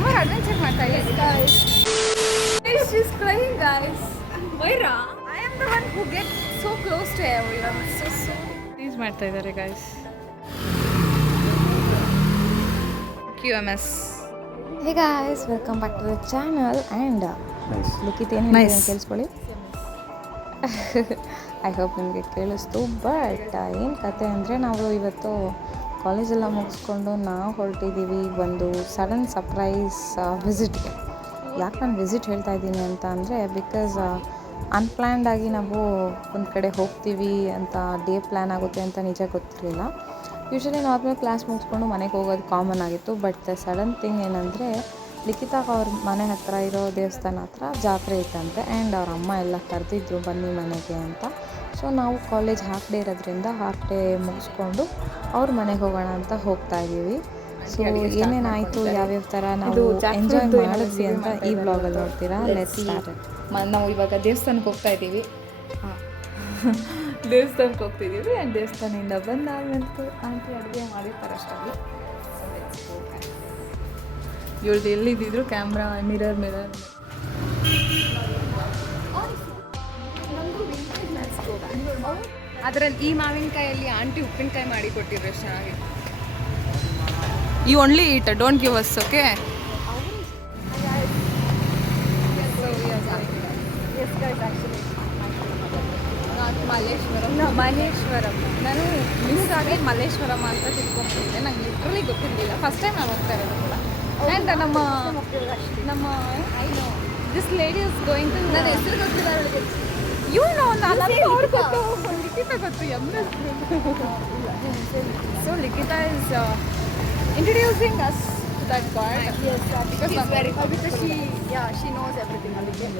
Summer adventure ಮಾಡ್ತಾ ಇದ್ದೀವಿ. She's crying, guys. Moira, I am the one who gets so close to everyone. So tease ಮಾಡ್ತಾ ಇದ್ದಾರೆ guys. QMS. Hey guys, welcome back to the channel and ಲಿಖಿತ್ ಏನು ಹೇಳಿದೆ ಕೇಳಿಸ್ಕೊಳ್ಳಿ. I hope ನಿಮಗೆ ಕೇಳಿಸ್ತು. But ಏನು ಕತೆ ಅಂದರೆ ನಾವು ಇವತ್ತು ಕಾಲೇಜೆಲ್ಲ ಮುಗಿಸ್ಕೊಂಡು ನಾವು ಹೊರಟಿದ್ದೀವಿ ಒಂದು ಸಡನ್ ಸರ್ಪ್ರೈಸ್ ವಿಸಿಟ್ಗೆ. ಯಾಕೆ ನಾನು ವಿಸಿಟ್ ಹೇಳ್ತಾ ಇದ್ದೀನಿ ಅಂತ ಅಂದರೆ ಬಿಕಾಸ್ ಅನ್ಪ್ಲ್ಯಾನ್ಡಾಗಿ ನಾವು ಒಂದು ಕಡೆ ಹೋಗ್ತೀವಿ ಅಂತ ಡೇ ಪ್ಲ್ಯಾನ್ ಆಗುತ್ತೆ ಅಂತ ನಿಜ ಗೊತ್ತಿರಲಿಲ್ಲ. ಯೂಶ್ವಲಿ ನಾರ್ಮಲ್ ಕ್ಲಾಸ್ ಮುಗಿಸ್ಕೊಂಡು ಮನೆಗೆ ಹೋಗೋದು ಕಾಮನ್ ಆಗಿತ್ತು. ಬಟ್ ಸಡನ್ ಥಿಂಗ್ ಏನಂದರೆ ಲಿಖಿತಾಗ ಅವ್ರ ಮನೆ ಹತ್ತಿರ ಇರೋ ದೇವಸ್ಥಾನ ಹತ್ರ ಜಾತ್ರೆ ಇತ್ತಂತೆ. ಆ್ಯಂಡ್ ಅವ್ರ ಅಮ್ಮ ಎಲ್ಲ ಕರೆದಿದ್ರು ಬನ್ನಿ ಮನೆಗೆ ಅಂತ. ಸೊ ನಾವು ಕಾಲೇಜ್ ಹಾಫ್ ಡೇ ಇರೋದ್ರಿಂದ ಹಾಫ್ ಡೇ ಮುಗಿಸ್ಕೊಂಡು ಅವ್ರ ಮನೆಗೆ ಹೋಗೋಣ ಅಂತ ಹೋಗ್ತಾ ಇದ್ದೀವಿ. ಸೊ ಏನೇನಾಯಿತು, ಯಾವ್ಯಾವ ಥರ ನಾವು ಎಂಜಾಯ್ ಮಾಡಿದ್ವಿ ಅಂತ ಈ ಬ್ಲಾಗಲ್ಲಿ ನೋಡ್ತೀರಾ. Let's start. ನಾವು ಇವಾಗ ದೇವಸ್ಥಾನಕ್ಕೆ ಹೋಗ್ತಾ ಇದ್ದೀವಿ. ದೇವಸ್ಥಾನಕ್ಕೆ ಹೋಗ್ತಿದ್ದೀವಿ. ಆ್ಯಂಡ್ ದೇವಸ್ಥಾನದಿಂದ ಬಂದಾಗಂತೂ ಆಂಟಿ ಅಡುಗೆ ಮಾಡಿರ್ತಾರೆ ಅಷ್ಟಾಗಿ. ಇವಳ್ದು ಎಲ್ಲಿದ್ದಿದ್ರು ಕ್ಯಾಮ್ರಾ ಮಿರರ್ ಅದರಲ್ಲಿ ಈ ಮಾವಿನಕಾಯಲ್ಲಿ ಆಂಟಿ ಉಪ್ಪಿನಕಾಯಿ ಮಾಡಿ ಕೊಟ್ಟಿದ್ರು ಎಷ್ಟು ಚೆನ್ನಾಗಿ. You only eat, don't give us, okay? Malleshwaram. ನಾನು ಮಿಸ್ ಆಗಿ ಮಲ್ಲೇಶ್ವರಂ ಅಂತ ತಿಳ್ಕೊಂಡ್ಬಿಟ್ಟಿದ್ದೆ. ನಂಗೆ ಲಿಟ್ರಲಿ ಗೊತ್ತಿರಲಿಲ್ಲ. ಫಸ್ಟ್ ಟೈಮ್ ನಾನು ಹೋಗ್ತಾ ಇರೋದು ಕೂಡ. ಆ್ಯಂಡ್ ನಮ್ಮ I know this lady is going to, ನನ್ನ ಹೆಸರು ಗೊತ್ತಿಲ್ಲ ಅವಳಿಗೆ. ಯು ನೋ, ನಾನು ಅವ್ರು ಗೊತ್ತು, ಲಿಖಿತಾ ಗೊತ್ತು, MS. So Likhitha is introducing us to that god. Yes, because she's very good. Because she knows everything.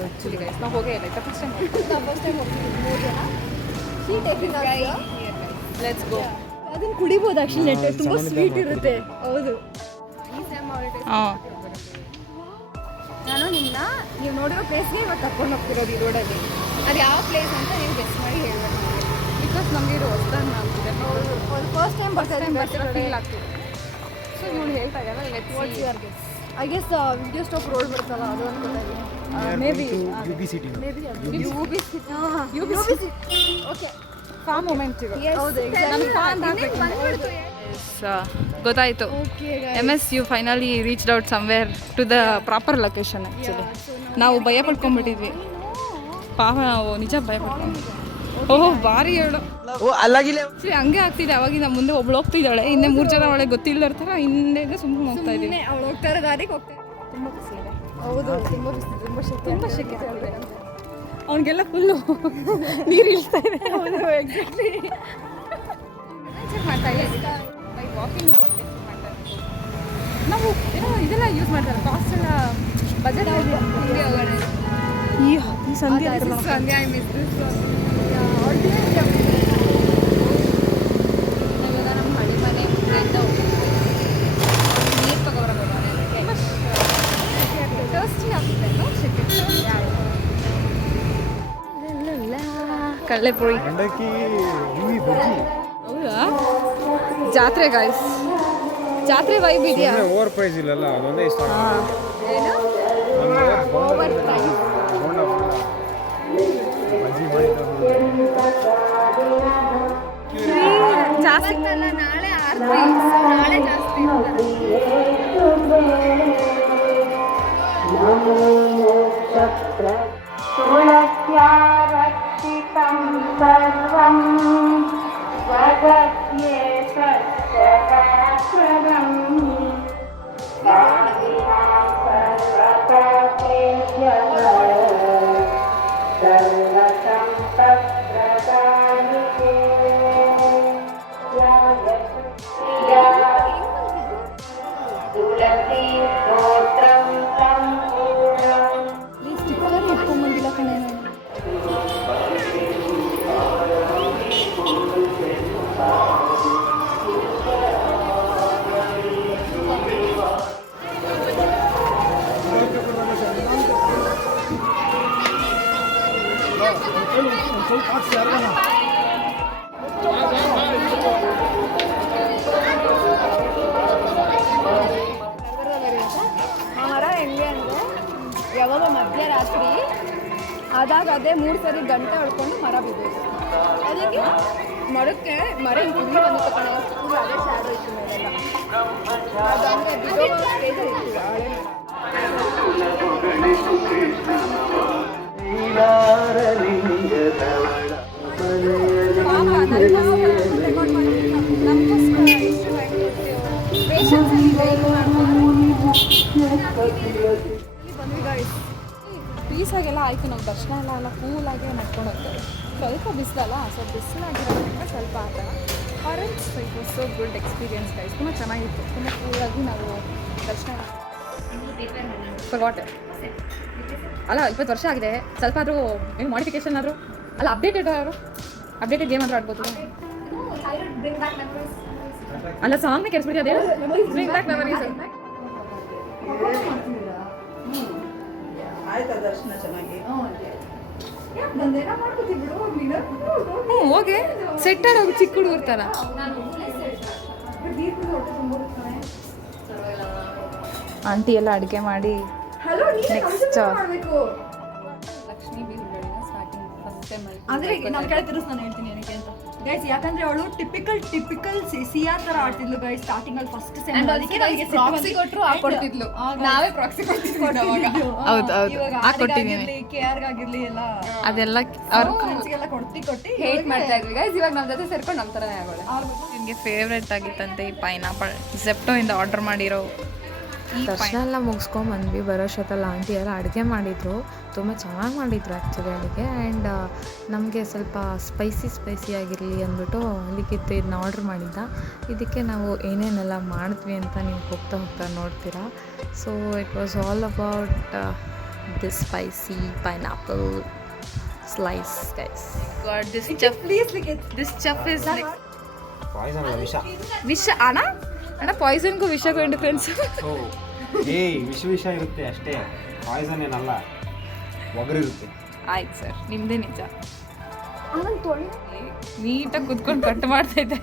Actually guys, ನಾವು ಹೋಗೇ ಇಲ್ಲ. ಫಸ್ಟ್ ಟೈಮ್ ಹೋಗ್ತೀವಿ. She taking us here. Let's go. ಅದನ್ನ ಕುಡಿಬಹುದು ಆಕ್ಚುಲಿ. ನೆಟ್ ತುಂಬಾ ಸ್ವೀಟ್ ಇರುತ್ತೆ. ಹೌದು. ನಾನು ನೀವು ನೋಡಿರೋ ಪ್ಲೇಸ್ಗೆ ಇವತ್ತು ಕರ್ಕೊಂಡು ಹೋಗ್ತಿರೋದು ಈ ರೋಡಲ್ಲಿ. ಅದು ಯಾವ ಪ್ಲೇಸ್ ಅಂತ ನೀವು ಗೆಸ್ ಮಾಡಿ ಹೇಳ್ಬೇಕು. ಬಿಕಾಸ್ ನಮಗೆ ಇದು ಹೊಸದಾಗಿ ಆಗ್ತಿದೆ. ಫಸ್ಟ್ ಟೈಮ್ ಬರ್ತಿರೋ ಫೀಲ್ ಆಗ್ತಿದೆ. ಸೊ ಇವಳು ಹೇಳ್ತಾ ಇದ್ದಾವೆ let's what's your guess. I guess video stop road ಬರ್ತಲ್ಲ ಅದು ಅನ್ಕೊಳ್ತಾ ಮೇಬಿ ಓಕೆ ಫಾರ್ಮ್ ಮೂಮೆಂಟ್. ಹೌದು, ಗೊತ್ತಾಯಿತು. MS you finally reached out somewhere to the proper location. Actually ನಾವು ಭಯ ಪಡ್ಕೊಂಡ್ಬಿಟ್ಟಿದ್ವಿ. ಪಾಪ ನಾವು ನಿಜ ಭಯ ಪಡ್ಕೊಂಡ್ಬಿಟ್ಟಿದ್ವಿ. ಓಹೋ ಭಾರಿ ಹೇಳು. ಸರಿ ಹಂಗೆ ಆಗ್ತಿದೆ. ಅವಾಗಿಂದ ಮುಂದೆ ಒಬ್ಳು ಹೋಗ್ತಿದ್ದಾಳೆ, ಇನ್ನೇ 3 ಜನ ಒಳಗೆ ಗೊತ್ತಿಲ್ಲದ ಥರ ಹಿಂದೆ ಸುಮ್ಮನೆ ಹೋಗ್ತಾ ಇದ್ದೀವಿ. ಅವಳು ಹೋಗ್ತಾ ಇರೋ ದಾರಿಗೆ ಹೋಗ್ತಾ ತುಂಬ ಖುಷಿ ಇದೆ. ಹೌದು, ತುಂಬ ಶೆಕೆ ಅವನಿಗೆಲ್ಲ ಫುಲ್ಲು ನೀರು ಇಳ್ತಾ ಇದೆ. ಹೌದು, ಎಕ್ಸಾಕ್ಟ್ಲಿ. ಮಾಡ್ತಾ ಇದ್ದೀವಿ ಬೈ ವಾಕಿಂಗ್. ನಾವು ಏನೋ ಇದೆಲ್ಲ ಯೂಸ್ ಮಾಡ್ತಾರೆ. ಕಾಸ್ಟ್ ಎಲ್ಲ ಬಜೆಟ್ ಹಿಂಗೆ ಹೋಗೋಣ. ಈ ಸಂಧ್ಯಾ ಐ ಮಿಸ್ ದಿಸ್. ಇವಾಗ ನಮ್ಮ ಹಳ್ಳಿ ಮನೆ ನೀರು ತಗೋಬರೋದು ಟೇಸ್ಟಿ ಆಗುತ್ತೆ. ಕಡಲೆಪುರಿ. ಹೌದಾ? ಜಾತ್ರೆ ಗಾಯ್ಸ್, ಜಾತ್ರೆ ವೈಬ್ ಇದೆಯಾ? ಓವರ್ ಪ್ರೈಸ್ ಇಲ್ಲಲ್ಲ, ಅದೊಂದೇ ಇಷ್ಟ. ಏನು ಓವರ್ ಪ್ರೈಸ್? ಜಾಸ್ತಿ ಅಲ್ಲ, ನಾಳೆ ಆರ್ತಿ, ನಾಳೆ ಜಾಸ್ತಿ ರಕ್ಷಿತಂ ಸರ್ವಂ ಜಗತ್ಯೇ ಸತ್ಯಗಾತ್ರಂ ಇಟ್ಕೊಂಡ್ಬಂದಿಲ್ಲ ಕಣೆ. ಆ ಮರ ಹೆಂಗೆ ಅಂದರೆ ಯಾವಾಗ ಮಧ್ಯರಾತ್ರಿ ಆದಾಗ ಅದೇ 3 ಸರಿ ಗಂಟೆ ಹೊಡ್ಕೊಂಡು ಮರ ಬಿದ್ದೋಯ್ತು. ಅದಕ್ಕೆ ಮರಕ್ಕೆ ಮರ ಹಿಂಗೆ ಫುಲ್ ಬಂದಿತ್ತು ಕಣ, ಫುಲ್ ಅದೇ ಶ್ಯಾಡೋ ಇತ್ತು ಮೇಲೆಲ್ಲ. ಅದು ಹಂಗೆ ಬಿದ್ದೋಗೋ ಸ್ಟೇಜಲ್ಲಿ ಇತ್ತು ಹಳೆ ಪೀಸಾಗೆಲ್ಲ ಆಯಿತು, ನಮ್ಮ ದರ್ಶನ ಎಲ್ಲ ಕೂಲಾಗೆ ನಡ್ಕೊಂಡು ಹೋಗ್ತಾರೆ. ಸ್ವಲ್ಪ ಬಿಸಿಲಲ್ಲ, ಸೊ ಬಿಸಿಲಾಗಿರೋದ್ರಿಂದ ಸ್ವಲ್ಪ ಆ ಥರ orange it was so good experience guys. ತುಂಬ ಚೆನ್ನಾಗಿತ್ತು, ತುಂಬ ಕೂಲಾಗಿ ನಾವು ದರ್ಶನ ಫಾರ್ಗಾಟ್. ಅಲ್ಲ 20 ವರ್ಷ ಆಗಿದೆ, ಸ್ವಲ್ಪ ಆದರೂ ಏನು ಮಾಡಿಫಿಕೇಶನ್ ಆದರೂ ಅಲ್ಲ, ಅಪ್ಡೇಟೆಡ್ ಗೇಮ್ ಆದರೂ ಆಡ್ಬೋದು. ಅಲ್ಲ ಸಾಂಗ್ನೇ ಕೆಡಿಸ್ಬಿಟ್ಟು ಅದೇ ಬ್ರಿಂಗ್ ಬ್ಯಾಕ್ ಮೆಮರೀಸ್. ಹೋಗಿ ಸೆಟ್ ಆಡೋಗಿ ಚಿಕ್ಕ ಹುಡುಗರು ಥರ. ಆಂಟಿ ಎಲ್ಲ ಅಡುಗೆ ಮಾಡಿ ನೆಕ್ಸ್ಟ್ ಲಕ್ಷ್ಮೀ ಬೀರುಗಳಿನ ಸ್ಟಾರ್ಟಿಂಗ್ ಫಸ್ಟ್ ಟೈಮಲ್ಲಿ ಅಂದರೆ ನಮ್ಮ ಕಡೆ ತಿರುಗಿಸ್ ನಾನು ಹೇಳ್ತೀನಿ ಏನಕ್ಕೆ ಅಂತ ಗೈಸ್. ಯಾಕಂದ್ರೆ ಅವಳು ಟಿಪಿಕಲ್ ಸಿಆರ್ ಥರ ಆಡ್ತಿದ್ಲು ಗೈಸ್ ಸ್ಟಾರ್ಟಿಂಗಲ್ಲಿ ಫಸ್ಟ್ ಸೆಮ್. ಅದಕ್ಕೆ ನನಗೆ ಪ್ರಾಕ್ಸಿ ಕೊಟ್ಟರು ಹಾಕೊಡ್ತಿದ್ಲು, ನಾವೇ ಪ್ರಾಕ್ಸಿ ಕೊಡ್ತಿದ್ವಿ ಅವಾಗ. ಹೌದು ಹಾಕೊಟ್ಟಿದ್ದೀನಿ, KRಗಾಗಿರ್ಲಿ ಎಲ್ಲ ಅದೆಲ್ಲ ಅವ್ರ ಫ್ರೆಂಡ್ಸ್ಗೆಲ್ಲ ಕೊಟ್ಟು ಹೇಟ್ ಮಾಡ್ತಾ ಇದ್ವಿ ಗೈಸ್. ಇವಾಗ ನಮ್ಮ ಜೊತೆ ಸೇರ್ಕೊಂಡು ನಮ್ಮ ಥರನೇ ಆಗೋಳೆ. ನಿಮಗೆ ಫೇವ್ರೆಟ್ ಆಗಿತ್ತಂತೆ ಈ ಪೈನಾಪಲ್ ಝೆಪ್ಟೋಯಿಂದ ಆರ್ಡರ್ ಮಾಡಿರೋ. ದರ್ಶನ ಎಲ್ಲ ಮುಗಿಸ್ಕೊಂಬಂದ್ವಿ. ಬರೋಷ್ಟೊತ್ತಲ್ಲಿ ಆಂಟಿ ಎಲ್ಲ ಅಡುಗೆ ಮಾಡಿದರು, ತುಂಬ ಚೆನ್ನಾಗಿ ಮಾಡಿದರು ಆ್ಯಕ್ಚುಲಿ ಅಡುಗೆ. ಆ್ಯಂಡ್ ನಮಗೆ ಸ್ವಲ್ಪ ಸ್ಪೈಸಿ ಆಗಿರಲಿ ಅಂದ್ಬಿಟ್ಟು ಅದಕ್ಕಿತ್ತು ಇದನ್ನ ಆರ್ಡ್ರ್ ಮಾಡಿದ್ದ. ಇದಕ್ಕೆ ನಾವು ಏನೇನೆಲ್ಲ ಮಾಡಿದ್ವಿ ಅಂತ ನೀವು ಹೋಗ್ತಾ ನೋಡ್ತೀರಾ. So it was all about this spicy pineapple slice guys. This ಚಫ್ ಇಸ್ ಲೈಕ್ ಪಾಯ್ಸನ್ ವಿಷ ಅಣ್ಣ ಪಾಯ್ಸನ್ಗೂ ವಿಷಗೂ ಏನು ಡಿಫ್ರೆನ್ಸ್? ವಿಷ ಇರುತ್ತೆ ಅಷ್ಟೇ, ಪಾಯ್ಸನ್ ಏನಲ್ಲ, ಒಗರಿರುತ್ತೆ. ಆಯ್ತು ಸರ್, ನಿಮ್ಮದೇ ನಿಜ. ನೀಟಾಗಿ ಕುತ್ಕೊಂಡು ಕಟ್ ಮಾಡ್ತಾ ಇದ್ದೆ.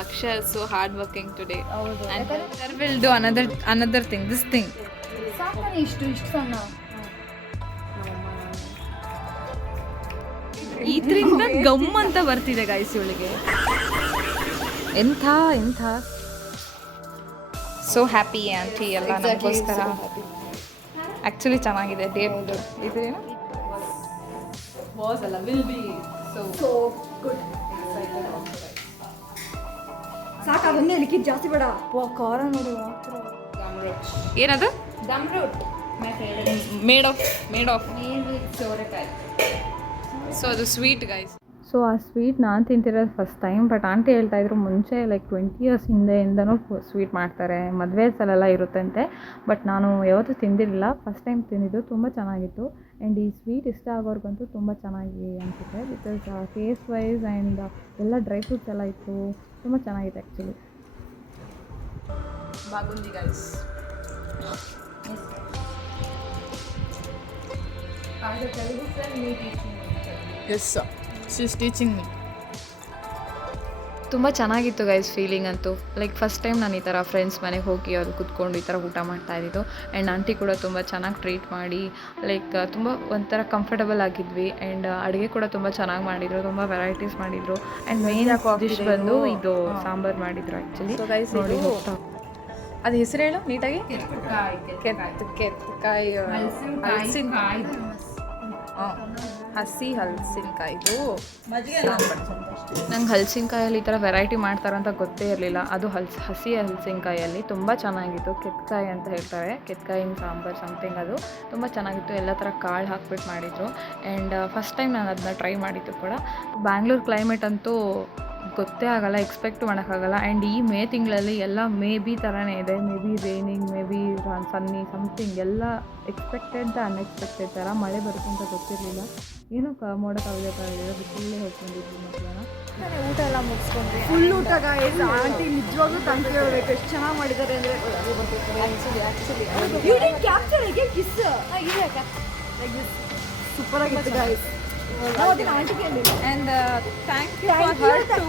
ಲಕ್ಷ್ಯ so hard working today and sir will do another thing, this thing. ಇಷ್ಟು ಸಣ್ಣ ಇದರಿಂದ ಗಮ್ ಅಂತ ಬರ್ತಿದೆ ಗೈಸ್ ಇವಳಿಗೆ. ಎಂಥ ಸೊ ಹ್ಯಾಪಿ ಆಂಟಿ ಎಲ್ಲ ನಮಗೋಸ್ಕರ. ಆ್ಯಕ್ಚುಲಿ ಚೆನ್ನಾಗಿದೆ ಡೇಟ್. ಇದೇನು ವಾಸ್ ಅಲ್ಲ ವಿಲ್ ಬಿ ಸೊ ಗುಡ್. ಸಾಕು ಅದನ್ನೇ ಲಿಕ್ಕಿದ್ ಜಾಸ್ತಿ ಬೇಡ. ಖಾರ ನೋಡಿ ಏನದು ದಮ್ ರೂಟ್ ಮೇಡ್ ಆಫ್ ಸೋರೆಕಾಯಿ. ಸೊ ಅದು ಸ್ವೀಟ್ ಗೈಸ್. ಸೊ ಆ ಸ್ವೀಟ್ ನಾನು ತಿಂತಿರೋದು ಫಸ್ಟ್ ಟೈಮ್. ಬಟ್ ಆಂಟಿ ಹೇಳ್ತಾಯಿದ್ರು ಮುಂಚೆ ಲೈಕ್ 20 years ಹಿಂದೆಯಿಂದನೂ ಸ್ವೀಟ್ ಮಾಡ್ತಾರೆ, ಮದುವೆಸಲ್ಲೆಲ್ಲ ಇರುತ್ತಂತೆ. ಬಟ್ ನಾನು ಯಾವತ್ತೂ ತಿಂದಿರಲಿಲ್ಲ, ಫಸ್ಟ್ ಟೈಮ್ ತಿಂದಿದ್ದು. ತುಂಬ ಚೆನ್ನಾಗಿತ್ತು. ಆ್ಯಂಡ್ ಈ ಸ್ವೀಟ್ ಇಷ್ಟ ಆಗೋರ್ಗಂತೂ ತುಂಬ ಚೆನ್ನಾಗಿ ಅನಿಸುತ್ತೆ. ಬಿಕಾಸ್ ಟೇಸ್ಟ್ ವೈಸ್ ಆ್ಯಂಡ್ ಎಲ್ಲ ಡ್ರೈ ಫ್ರೂಟ್ಸ್ ಎಲ್ಲ ಇತ್ತು, ತುಂಬ ಚೆನ್ನಾಗಿತ್ತು ಆ್ಯಕ್ಚುಲಿ. ಬಾಗುಂದಿ guys. Yes she is teaching me. ತುಂಬ ಚೆನ್ನಾಗಿತ್ತು ಗೈಸ್ ಫೀಲಿಂಗ್ ಅಂತೂ. ಲೈಕ್ ಫಸ್ಟ್ ಟೈಮ್ ನಾನು ಈ ಥರ ಫ್ರೆಂಡ್ಸ್ ಮನೆಗೆ ಹೋಗಿ ಅಲ್ಲಿ ಕೂತ್ಕೊಂಡು ಈ ಥರ ಊಟ ಮಾಡ್ತಾಯಿದ್ದು. ಆ್ಯಂಡ್ ಆಂಟಿ ಕೂಡ ತುಂಬ ಚೆನ್ನಾಗಿ ಟ್ರೀಟ್ ಮಾಡಿ ಲೈಕ್ ತುಂಬ ಒಂಥರ ಕಂಫರ್ಟಬಲ್ ಆಗಿದ್ವಿ. ಆ್ಯಂಡ್ ಅಡುಗೆ ಕೂಡ ತುಂಬ ಚೆನ್ನಾಗಿ ಮಾಡಿದರು, ತುಂಬ ವೆರೈಟೀಸ್ ಮಾಡಿದರು. ಆ್ಯಂಡ್ ಮೇನ್ ಡಿಶ್ ಬಂದು ಇದು ಸಾಂಬಾರು ಮಾಡಿದರು ಆ್ಯಕ್ಚುಲಿ. ನೋಡಿ ಹೋಗ್ತಾ ಅದು ಹೆಸರು ಹೇಳು ನೀಟಾಗಿ. ಕೆತ್ತಕಾಯಿ ಹಲಸಿನಕಾಯಿ, ಹಸಿ ಹಲಸಿನಕಾಯಿದು ನಂಗೆ ಹಲಸಿನಕಾಯಲ್ಲಿ ಈ ಥರ ವೆರೈಟಿ ಮಾಡ್ತಾರಂತ ಗೊತ್ತೇ ಇರಲಿಲ್ಲ. ಅದು ಹಸಿ ಹಲಸಿನಕಾಯಲ್ಲಿ ತುಂಬ ಚೆನ್ನಾಗಿತ್ತು. ಕೆತ್ತಕಾಯಿ ಅಂತ ಹೇಳ್ತಾರೆ, ಕೆತ್ತಕಾಯಿನ ಸಾಂಬಾರು ಸಮಥಿಂಗ್. ಅದು ತುಂಬ ಚೆನ್ನಾಗಿತ್ತು, ಎಲ್ಲ ಥರ ಕಾಳು ಹಾಕ್ಬಿಟ್ಟು ಮಾಡಿದರು. ಆ್ಯಂಡ್ ಫಸ್ಟ್ ಟೈಮ್ ನಾನು ಅದನ್ನ ಟ್ರೈ ಮಾಡಿದ್ದು ಕೂಡ. ಬ್ಯಾಂಗ್ಳೂರು ಕ್ಲೈಮೇಟ್ ಅಂತೂ ಗೊತ್ತೇ ಆಗೋಲ್ಲ, ಎಕ್ಸ್ಪೆಕ್ಟ್ ಮಾಡೋಕ್ಕಾಗಲ್ಲ. ಆ್ಯಂಡ್ ಈ ಮೇ ತಿಂಗಳಲ್ಲಿ ಎಲ್ಲ ಮೇ ಬಿ ಥರನೇ ಇದೆ. May be raining, may be Sunny something ಎಲ್ಲ ಎಕ್ಸ್ಪೆಕ್ಟೆಡ್ ಅನ್ಎಕ್ಸ್ಪೆಕ್ಟೆಡ್ ಥರ. ಮಳೆ ಬರುತ್ತೆ ಅಂತ ಗೊತ್ತಿರಲಿಲ್ಲ, ಏನೋ ಮೋಡ ಕವಿಯೋಕ್ಕಾಗಲಿಲ್ಲ, ಬಿಸಿಲೇ ಹೋಗ್ಕೊಂಡಿದ್ವಿ ಮಕ್ಕಳನ್ನ. ಊಟ ಎಲ್ಲ ಮುಗಿಸ್ಕೊಂಡ್ವಿ, ಫುಲ್ ಊಟ ಗೈಸ್. ಆಂಟಿ ನಿಜವಾಗ್ಲೂ ಥ್ಯಾಂಕ್ ಯು ಹೇಳ್ಬೇಕು, ಎಷ್ಟು ಚೆನ್ನಾಗಿ ಮಾಡಿದ್ದಾರೆ ಅಂದರೆ. ಆ್ಯಕ್ಚುಲಿ ಕ್ಯಾಪ್ಚರ್ ಹೇಗೆ ಕಿಸ್ ಸೂಪರ್ ಆಗಿತ್ತು ಗೈಸ್. ಆಂಟಿಗೆ and thank you for her to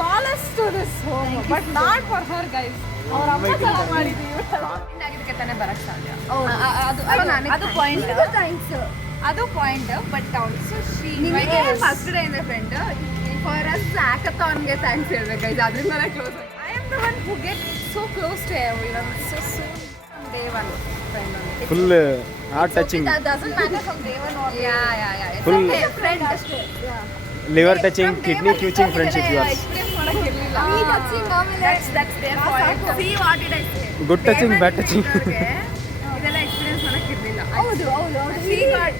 call us to this home but not for her guys. ಅವ್ರ ಅಮ್ಮ ಚೆನ್ನಾಗಿ ಮಾಡಿದೀವಿ ಆಗಿದ್ದಕ್ಕೆ ತಾನೇ ಬರಕ್ಕೆ ಸಾಧ್ಯ. ಅದು ಪಾಯಿಂಟ್. ಥ್ಯಾಂಕ್ಸ್. ಅದು ಪಾಯಿಂಟ್ ಬಟ್ ಆಲ್ಸೋ ಶಿ ನಿಮಗೆ ಫಸ್ಟ್ ಡೇ ಇಂದ ಫ್ರೆಂಡ್ ಫಾರ್ ಅಸ್ ಹ್ಯಾಕಥಾನ್ಗೆ ಥ್ಯಾಂಕ್ಸ್ ಹೇಳ್ಬೇಕು ಗೈಸ್. ಅದರಿಂದ close. I am the one who get so close to everyone so soon day one friend only. Full heart touching, that doesn't matter from day one or Yeah. Full friend ಅಷ್ಟೇ. Liver touching, kidney ಕ್ಯೂಚಿಂಗ್ friendship yours. Experience ಮಾಡಕ್ಕಿರಲಿಲ್ಲ. Me touching ಆಮೇಲೆ that's their point. See what did I say? Good touching, bad touching. ಇದೆಲ್ಲ experience ಮಾಡಕ್ಕಿರಲಿಲ್ಲ. ಹೌದು. See God,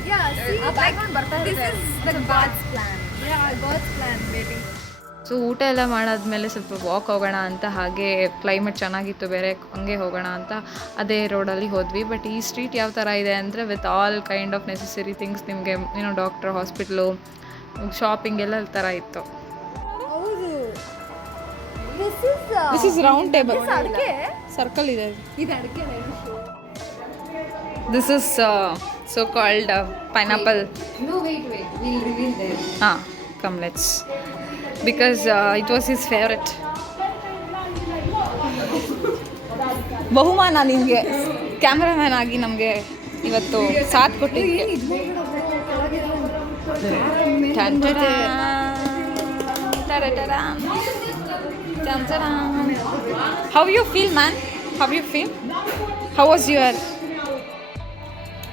this is the God's plan. Yeah, God's plan, baby. So ಊಟ ಎಲ್ಲ ಮಾಡಾದ್ಮೇಲೆ ಸ್ವಲ್ಪ walk ಹೋಗೋಣ ಅಂತ, ಹಾಗೆ ಕ್ಲೈಮೇಟ್ ಚೆನ್ನಾಗಿತ್ತು ಬೇರೆ, ಹಂಗೆ ಹೋಗೋಣ ಅಂತ ಅದೇ ರೋಡಲ್ಲಿ ಹೋದ್ವಿ. ಬಟ್ ಈ ಸ್ಟ್ರೀಟ್ ಯಾವ ಥರ ಇದೆ ಅಂದರೆ with all kind of necessary things, ನಿಮಗೆ ಏನೋ ಡಾಕ್ಟ್ರ್, ಹಾಸ್ಪಿಟ್ಲು, ಶಾಪಿಂಗ್ ಎಲ್ಲ ಥರ ಇತ್ತು. This is round table, circle ಇದೆ. ಇದು ಅಡಿಕೆ this is so called pineapple. No, wait. We'll reveal there. ಹಾಂ, come let's, because it was his favourite. ಬಹುಮಾನ ನಿಮಗೆ ಕ್ಯಾಮ್ರಾಮ್ಯಾನ್ ಆಗಿ ನಮಗೆ ಇವತ್ತು ಸಾಥ್ ಕೊಟ್ಟಿದ್ದಕ್ಕೆ. How you feel man? How you feel? How was your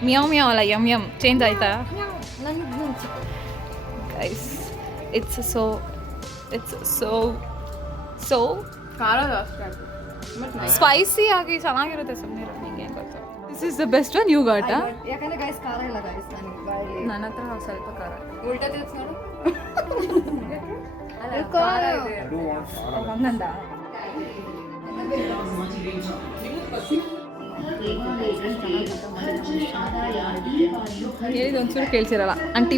meow meow ಅಲ್ಲ ಯಮ್ ಯಮ್ ಚೇಂಜ್ ಆಯ್ತಾ ಗೈಸ್? ಇಟ್ಸ್ ಸೊ ಖಾರ ಜಾಸ್ತಿ ಆಯ್ತು. ಸ್ಪೈಸಿ ಆಗಿ ಚೆನ್ನಾಗಿರುತ್ತೆ. ಸುಮ್ಮನೆ ನಿಂಗೆ ಏನು ಗೊತ್ತು. This is the best one you got. ಯಾಕಂದ್ರೆ ಗೈಸ್ ಖಾರ ಇಲ್ಲ ಗೈಸ್ ನನಗೆ ಬಾಯಲ್ಲಿ. ನನ್ನ ಹತ್ರ ಸ್ವಲ್ಪ ಖಾರ. ಉಲ್ಟಾ ತಿರ್ಗ್ಸ್ ನೋಡು. ಅಲ್ಲ ಖಾರ ಇದೆ. ಒಂದಂದ ಹೇಳಿದ ಒಂಚೂರು ಕೇಳ್ಸಿರಲ್ಲ. ಆಂಟಿ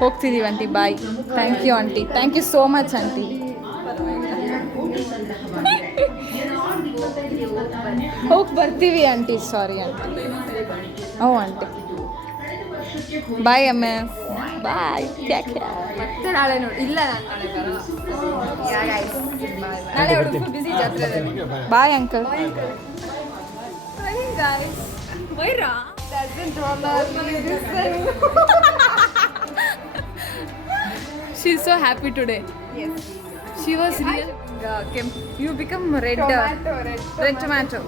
ಹೋಗ್ತಿದ್ದೀವಿ aunty, bye. Thank you aunty, thank you so much aunty. ಹೋಗಿ ಬರ್ತೀವಿ ಆಂಟಿ. Sorry aunty. ಹ್ಞೂ ಆಂಟಿ, ಬಾಯ್ ಅಮ್ಮೆ, ಬಾಯ್. ಮತ್ತೆ ನಾಳೆ ನೋಡಿ. ಇಲ್ಲ ನಾನು ನಾಳೆ ಬರಲ್ಲ. ಯಾ ಗೈಸ್ ನಾಳೆ ಅವಳು ಫುಲ್ ಬಿಸಿ ಜಾತ್ರೆದಲ್ಲಿ. Bye uncle. ಗೈಸ್ ವೈರಾ doesn't wanna listen. She's so happy today. Yes. She was real. You become red. Red tomato.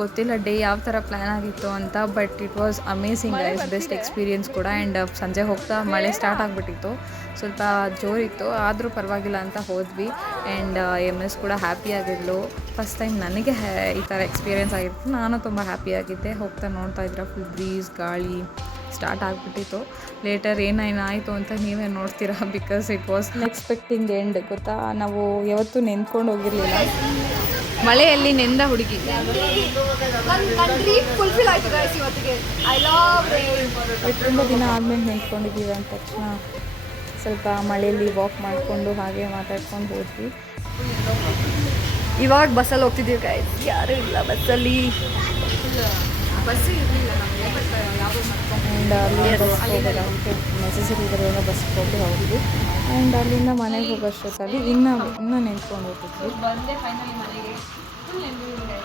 ಗೊತ್ತಿಲ್ಲ ಡೇ ಯಾವ ಥರ ಪ್ಲ್ಯಾನ್ ಆಗಿತ್ತು ಅಂತ, but it was amazing guys. Best experience ಕೂಡ. ಆ್ಯಂಡ್ ಸಂಜೆ ಹೋಗ್ತಾ ಮಳೆ ಸ್ಟಾರ್ಟ್ ಆಗಿಬಿಟ್ಟಿತ್ತು, ಸ್ವಲ್ಪ ಜೋರಿತ್ತು, ಆದರೂ ಪರವಾಗಿಲ್ಲ ಅಂತ ಹೋದ್ವಿ. ಆ್ಯಂಡ್ MS ಕೂಡ ಹ್ಯಾಪಿಯಾಗಿದ್ಲು. ಫಸ್ಟ್ ಟೈಮ್ ನನಗೆ ಈ ಥರ ಎಕ್ಸ್ಪೀರಿಯೆನ್ಸ್ ಆಗಿತ್ತು. ನಾನು ತುಂಬ ಹ್ಯಾಪಿಯಾಗಿದ್ದೆ. ಹೋಗ್ತಾ ನೋಡ್ತಾ ಇದ್ರೆ ಫುಲ್ ಬ್ರೀಸ್, ಗಾಳಿ ಸ್ಟಾರ್ಟ್ ಆಗಿಬಿಟ್ಟಿತ್ತು. ಲೇಟರ್ ಏನಾಯಿತು ಅಂತ ನೀವೇ ನೋಡ್ತೀರಾ, because it was expecting end. ಗೊತ್ತಾ, ನಾವು ಯಾವತ್ತೂ ನೆನ್ಕೊಂಡು ಹೋಗಿರಲಿಲ್ಲ. ಮಳೆಯಲ್ಲಿ ನೆಂದ ಹುಡುಗಿ. ನನ್ನ ಡ್ರೀಮ್ ಫುಲ್ಫಿಲ್ ಆಯ್ತು ಗೈಸ್ ಇವತ್ತಿಗೆ. I love rain. ತುಂಬ ದಿನ ಆದಮೇಲೆ ನಿಂತ್ಕೊಂಡಿದ್ದೀವಿ ಅಂದ ತಕ್ಷಣ ಸ್ವಲ್ಪ ಮಳೆಯಲ್ಲಿ ವಾಕ್ ಮಾಡಿಕೊಂಡು ಹಾಗೆ ಮಾತಾಡ್ಕೊಂಡು ಹೋದ್ವಿ. ಇವಾಗ ಬಸ್ಸಲ್ಲಿ ಹೋಗ್ತಿದ್ದೀವಿ ಗೈಸ್. ಯಾರೂ ಇಲ್ಲ ಬಸ್ಸಲ್ಲಿ. ಬಸ್ಸೇ ಇರಲಿಲ್ಲ ನಮಗೆ, ಬಟ್ ಯಾವುದೋ ಆ್ಯಂಡ್ ಅಲ್ಲಿಂದ ಬಸ್ ಹೋಗೋದಕ್ಕೆ ನೆಸೆಸರಿ ಇರೋದ್ರಿಂದ ಬಸ್ಗೆ ಹೋಗಿದ್ವಿ. ಆ್ಯಂಡ್ ಅಲ್ಲಿಂದ ಮನೆಗೆ ಹೋಗೋಷ್ಟೊತ್ತಲ್ಲಿ ಇನ್ನೂ ನಿಂತ್ಕೊಂಡು ಹೋಗ್ತಿದ್ವಿ. ಬಂದೆ ಫೈನಲಿ ಮನೆಗೆ. ಫುಲ್ ನೆಂದಿದೆ.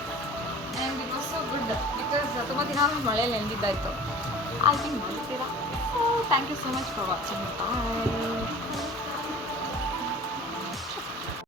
And it was so good because ತುಂಬ ದಿನ ಮಳೆಯಲ್ಲಿ ನೆಂದಿದ್ದಾಯಿತು. ಐ ಥಿಂಕ್ ಮಾಡ್ತೀರಾ. Thank you so much for watching. Bye.